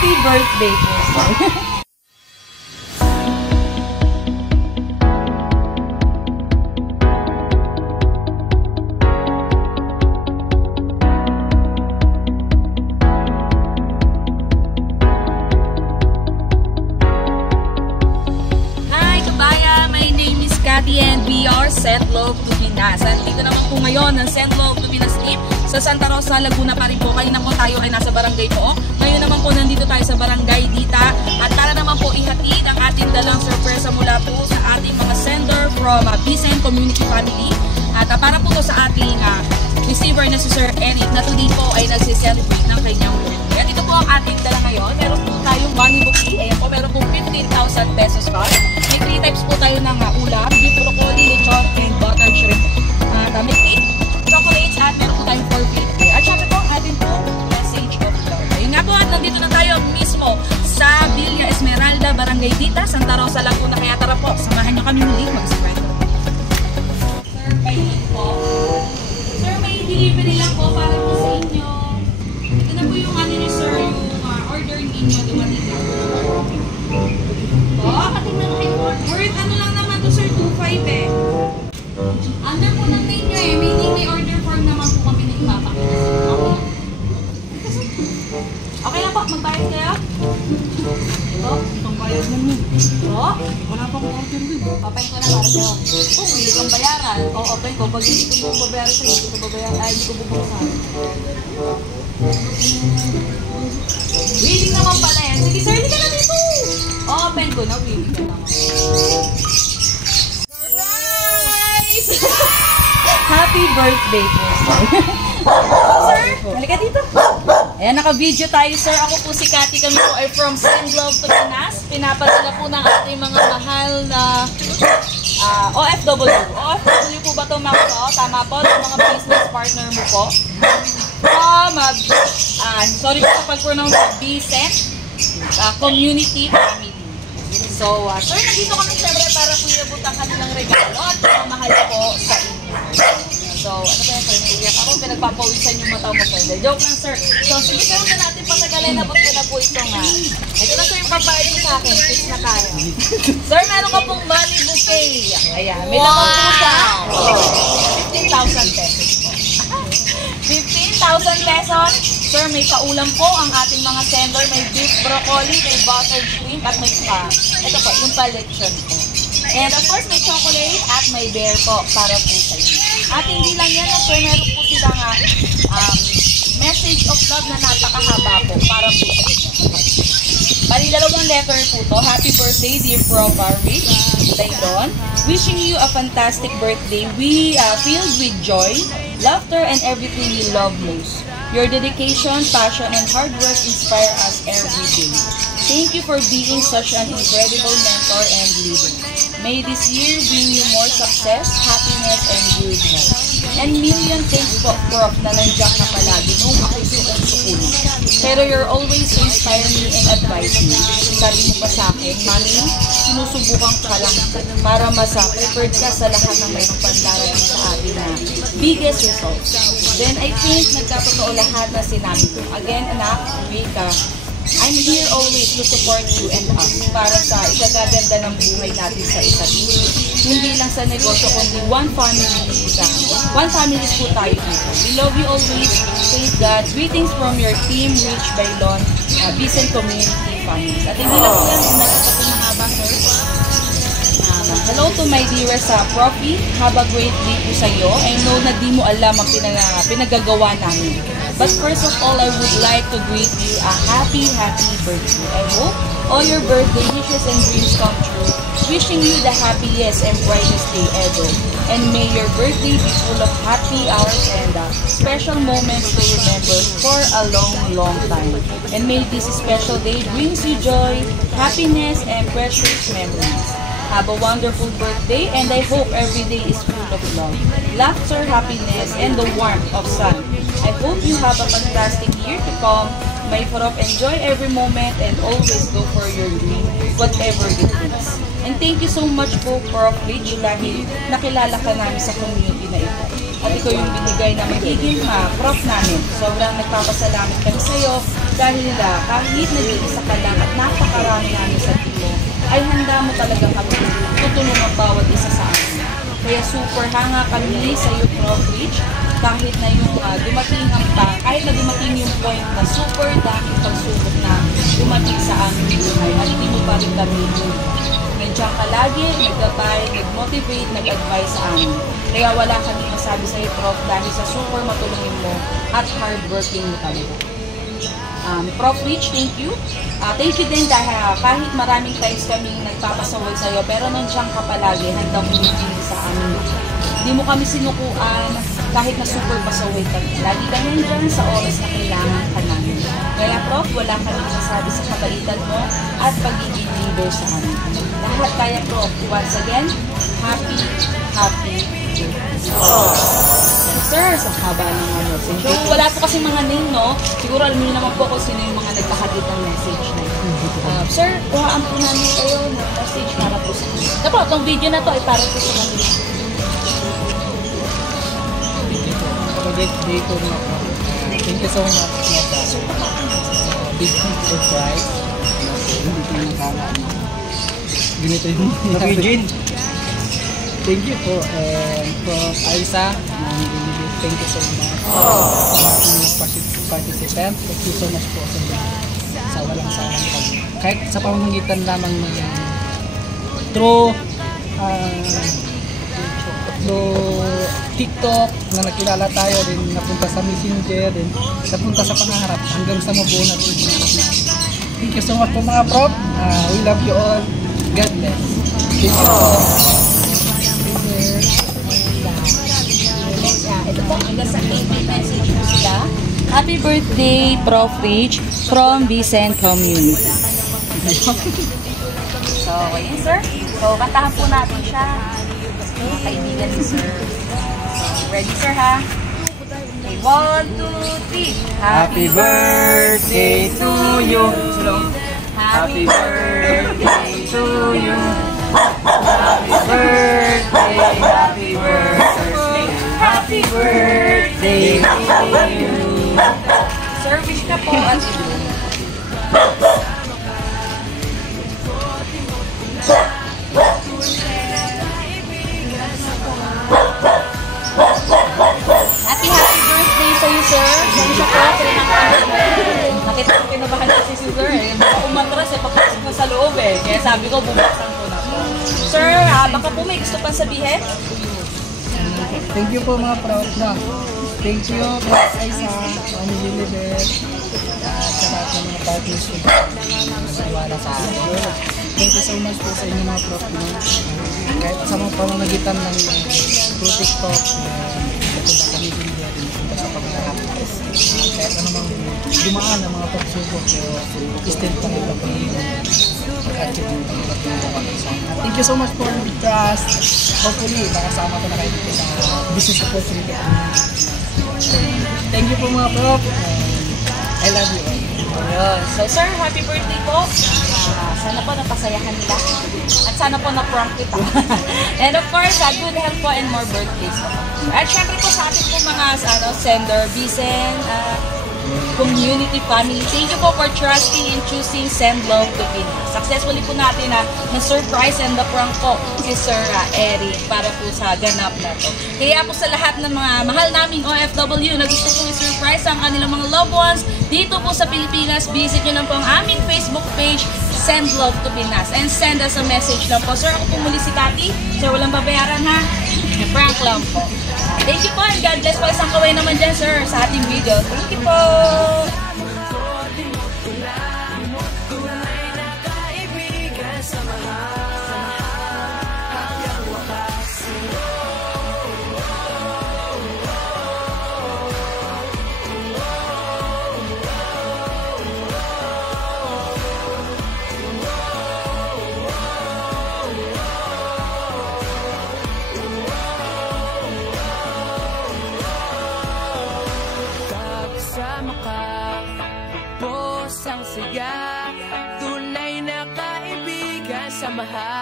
Happy birthday po, sir. And we are Send Love to Pinas. Dito naman po ngayon ang Send Love to Pinas team sa Santa Rosa, Laguna pa rin po. Kanina po tayo ay nasa barangay po. Ngayon naman po nandito tayo sa barangay Dita at para naman po ihatid ang ating dalang sorpresa mula po sa ating mga sender from Bisen Community Family at para po to sa ating receiver na si Sir Eric na today po ay nagsiselebrate ng kanyang birthday. At ito po ang ating dala ngayon. Meron po tayong money bouquet. Ayan po, meron po 15,000 pesos cash. May 3 types po tayo ng ulam, beef broccoli, lechon, and butter shrimp. May cake, chocolates, at meron po tayong 450. At syempre po, ang ating po message of love. Ayun nga po, at nandito na tayo mismo sa Villa Esmeralda, Barangay Dita, Santa Rosa, Laguna. Kaya tara po, samahan nyo kami muli mag-spread. Sir, painin po. Sir, may delivery lang po para po sa inyo. Ito na po yung ano niyo, sir, yung order ninyo dumating na. Katingnan kayo. Worth ano lang naman to, sir, 2.5 eh. Ano po ng menu eh, meaning may order form naman po kami na ipapakita. Okay na po, magbayad kayo? Ito, itong bayad naman. Ito, wala pa kong order din. Open ko na para sa'yo. Kung hindi kang bayaran, o open ko, pag hindi ko babayaran sa'yo, hindi ko babayaran, ay hindi ko bubuksan. Willing naman pala yan. Sige sir, hindi ka na dito. Open ko na, willing ka naman. Surprise! Happy birthday po, sir. Sir, halika dito. Ayan, naka-video tayo, sir. Ako po si Cathy. Kami po ay from Send Love to Pinas. Pinapadala po ng ating mga mahal na OFW. OFW po ba ito, mga po? Tama po, ng mga business partner mo po. Sorry po sa pag-pronounce, Bisen Community Family. So, sir, nandito kami siyempre para po inabutan kanilang regalo at mamahal po sa inyo. So, ano ba yan, sir? Naiiyak ako, pinagpapawisan yung mata mo, sir. Joke lang, sir. So, sige, sir, na natin patagalin na po na po ito nga. Ito na, sir, yung pabayad mo sa akin. Fix na tayo. Sir, meron ka pong money bouquet. Ayan, may naman po sa 15,000 pesos po. 15,000 pesos. Sir, may kaulam po ang ating mga sender. May beef broccoli, may buttered shrimp, at may ito po, yung pa-lechon po. And of course, may chocolate at may bear po para po sa inyo. At hindi lang yan, sir, meron po silang message of love na napakahaba po para po sa inyo. Bali, dalawang letter po to. Happy birthday, dear Prof. Rich Taydon. Wishing you a fantastic birthday. We filled with joy, laughter, and everything you love most. Your dedication, passion, and hard work inspire us every day. Thank you for being such an incredible mentor and leader. May this year bring you more success, happiness, and good health. And million thanks po, Prof, na nandiyan ka palagi nung ako'y sukong-sukunan. Pero you're always inspire me and advise me. Sabi mo pa sa akin, Mami, sinusubukan ka lang para prepared ka sa lahat ng mayroong pandarating sa atin na biggest results. Then I think nagkatotoo lahat na sinabi ko. Again, anak, Rika, I'm here always to support you and us para sa ikagaganda ng buhay natin sa isa't isa. Hindi lang sa negosyo, kundi one family po tayo dito. We love you always. Thank God. Greetings from your team, Rich Bailon, Bisen Community Families. At hindi lang po yan, nagkakapag po mahaba, sir. Hello to my dearest Profi. Have a great day po sa iyo. I know na di mo alam ang pinagagawa namin. But first of all, I would like to greet you a happy birthday. I hope all your birthday wishes and dreams come true. Wishing you the happiest and brightest day ever. And may your birthday be full of happy hours and special moments to remember for a long time. And may this special day brings you joy, happiness, and precious memories. Have a wonderful birthday, and I hope every day is full of love, laughter, happiness, and the warmth of sun. I hope you have a fantastic year to come. May Prof, enjoy every moment and always go for your dream, whatever it is. And thank you so much po, Prof. Rich, dahil nakilala ka namin sa community na ito. at ikaw yung binigay na magiging prof namin. Sobrang nagpapasalamat kami sa'yo dahil kahit nag-iisa ka lang at napakarami namin sa team mo, ay handa mo talaga kami tutulungan bawat isa sa amin. Kaya super hanga kami sa iyo, Prof. Rich, kahit na yung kahit na dumating yung point na super daming pagsubok na dumating sa aming buhay at hindi mo pa rin kami nandiyan ka lagi, nag-gabay, nag-motivate, nag-advise sa amin. Kaya wala kami masabi sa iyo, Prof, dahil sa super matulungin mo at hardworking mo talaga. Prof. Rich, thank you. Thank you din dahil kahit maraming times kaming nagpapasaway sa iyo, pero nandiyan ka palagi, handang humihindi sa amin. Hindi mo kami sinukuan kahit na super pasaway ka. Lagi ka nandiyan sa oras na kailangan ka namin. Kaya Prof, wala kami masasabi sa kabaitan mo at pagiging leader sa amin. Lahat kaya, Prof. Once again, happy Sir, sa haba ng ano. So, wala po kasi mga name, no? Siguro alam niyo naman po kung sino yung mga nagpahatid ng message na sir, kuhaan po namin kayo ng message para po sa kanila. Dapat, itong video na to ay para po sa kanila. Birthday ko na po. Thank you so much. Big surprise. Hindi ko nakala. Ganito yung Eugene. Thank you po. Prof. Aiza, thank you so much. Sa mga participant, thank you so much po sa walang salang pag. Kahit sa pamamagitan lamang ng through TikTok na nakilala tayo, din napunta sa Messenger, din napunta sa pangarap hanggang sa mabuo natin. Thank you so much po mga Prof. We love you all. God bless. Thank you po. Ito po, hanggang sa 8 message po sila. Happy birthday, Prof. Rich, from Vicent Community. So, ayun, sir. So, kantahan po natin siya. Mga kaibigan ni sir. So, ready, sir, ha? Okay, 1, 2, 3. Happy birthday to you. Happy birthday to you. Happy birthday, happy birthday, happy birthday to you. Sir, wish ka po at happy birthday sa iyo, sir. Sensya po, nakita ko kinabahan kasi si sir eh. Umatras eh, papasok na sa loob eh. Kaya sabi ko, bubuksan ko na po. Sir, baka po may gusto pang sabihin? Thank you po mga Prof. na. Thank you, Prof. Aiza, Mami Lilibet, at sa lahat ng mga partners ko nagsiwala sa akin. Thank you so much po sa inyo mga Prof. na. Kahit sa mga pamamagitan ng through TikTok, napunta sa Messenger, napunta sa paglalak. Kahit anumang dumaan ng mga pagsubok, still pa rin ako thank you so much for the trust. Hopefully, makasama ko na kayo dito sa business opportunity. Thank you po mga Prof. I love you all. So sir, happy birthday po. Sana po napasayahan nila. At sana po na-prank kita. And of course, good health po and more birthdays po. At syempre po sa ating po mga sender, Vicent, community family. Thank you po for trusting and choosing Send Love to Pinas. Successfully po natin na-surprise and na-prank po si Sir Eric para po sa ganap na to. Kaya po sa lahat ng mga mahal naming OFW na gusto po i-surprise ang kanilang mga loved ones dito po sa Pilipinas, visit nyo lang po ang aming Facebook page, Send Love to Pinas. And send us a message lang po. Sir, ako po muli si Tati. Sir, walang babayaran ha. Prank lang po. Thank you po and God bless po. Isang kaway naman dyan, sir, sa ating video. Thank you po. Ang saya, tunay na kaibigan sa mahal.